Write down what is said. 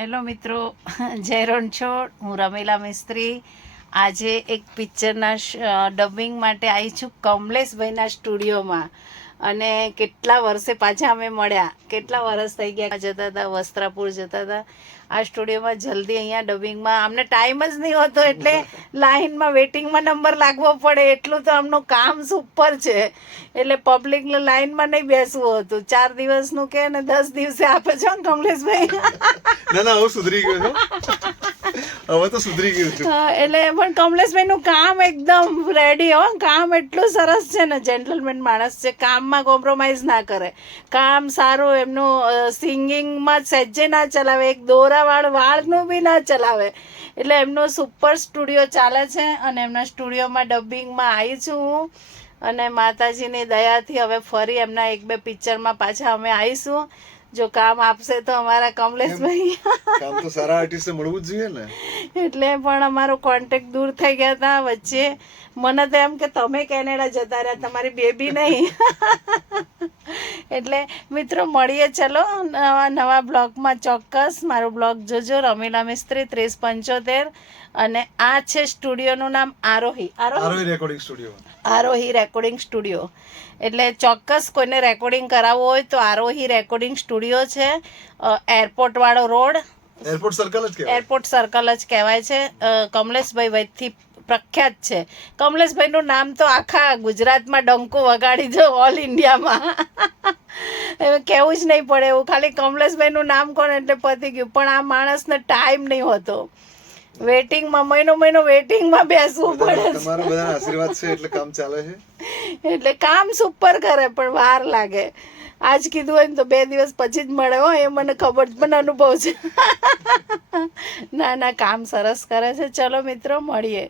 Hello મિત્રો, જય રણછોડ. હું રમીલા મિસ્ત્રી. આજે એક પિક્ચરના ડબિંગ માટે આવી છું કમલેશભાઈના સ્ટુડિયોમાં. અને કેટલા વર્ષે પાછા અમે મળ્યા, કેટલા વર્ષ થઈ ગયા. જતા હતા વસ્ત્રાપુર જતા હતા. આ સ્ટુડિયોમાં જલ્દી અહીંયા ડબિંગમાં અમને ટાઈમ જ નહીં હોતો, એટલે લાઇનમાં વેટિંગમાં નંબર લાગવો પડે. એટલું તો આમનું કામ સુપર છે, એટલે પબ્લિકને લાઇનમાં નહીં બેસવું હતું. 4 દિવસનું કે ને 10 દિવસે આપે છે ને કમલેશભાઈ. ના હવે સુધરી ગયો છો, હવે તો સુધરી ગયું છે. એટલે પણ કમલેશભાઈ નું કામ એકદમ રેડી હો. કામ એટલું સરસ છે ને, જેન્ટલમેન માણસ છે, કામમાં કોમ્પ્રોમાઇઝ ના કરે, કામ સારું. એમનું સિંગિંગમાં સહેજે ના ચલાવે, એક દોરાવાળું વાળનું બી ના ચલાવે. એટલે એમનો સુપર સ્ટુડિયો ચાલે છે. અને એમના સ્ટુડિયોમાં ડબિંગમાં આવી છું હું. અને માતાજીની દયાથી હવે ફરી એમના 1-2 પિક્ચરમાં પાછા અમે આવીશું. જો કામ આપશે તો અમારા કમલેશભાઈ. કામ તો સારા આર્ટિસ્ટ મળવું જ જોઈએ ને. એટલે પણ અમારો કોન્ટેક્ટ દૂર થઈ ગયા હતા વચ્ચે. મને તો એમ કે તમે કેનેડા જતા રહ્યા, તમારી બેબી નહીં. એટલે મિત્રો મળીએ, ચલો નવા બ્લોગમાં. ચોક્કસ મારો બ્લોગ જોજો, રમીલા મિસ્ત્રી 3075. અને આ છે સ્ટુડિયોનું નામ આરોહી રેકોર્ડિંગ સ્ટુડિયો. આરોહી રેકોર્ડિંગ સ્ટુડિયો. એટલે ચોક્કસ કોઈને રેકોર્ડિંગ કરાવવું હોય તો આરોહી રેકોર્ડિંગ સ્ટુડિયો છે. એરપોર્ટ વાળો રોડ, એરપોર્ટ સર્કલ જ કહેવાય. એરપોર્ટ સર્કલ જ કહેવાય છે. કમલેશભાઈ વૈદથી પ્રખ્યાત છે. કમલેશભાઈનું નામ તો આખા ગુજરાતમાં ડંકો વગાડી દો, ઓલ ઇન્ડિયામાં. કહેવું જ નહીં પડે એવું. ખાલી કમલેશભાઈનું નામ કોણ એટલે પતી ગયું. પણ આ માણસને ટાઈમ નહીં હોતો. વેટિંગમાં મહિનો વેટિંગમાં બેસવું પડે. તમારા બધાના આશીર્વાદ છે એટલે કામ ચાલે છે. એટલે કામ સુપર કરે, પણ વાર લાગે. આજ કીધું હોય ને તો 2 દિવસ પછી જ મળે હો, એ મને ખબર પણ અનુભવ છે. ના કામ સરસ કરે છે. ચલો મિત્રો મળીએ.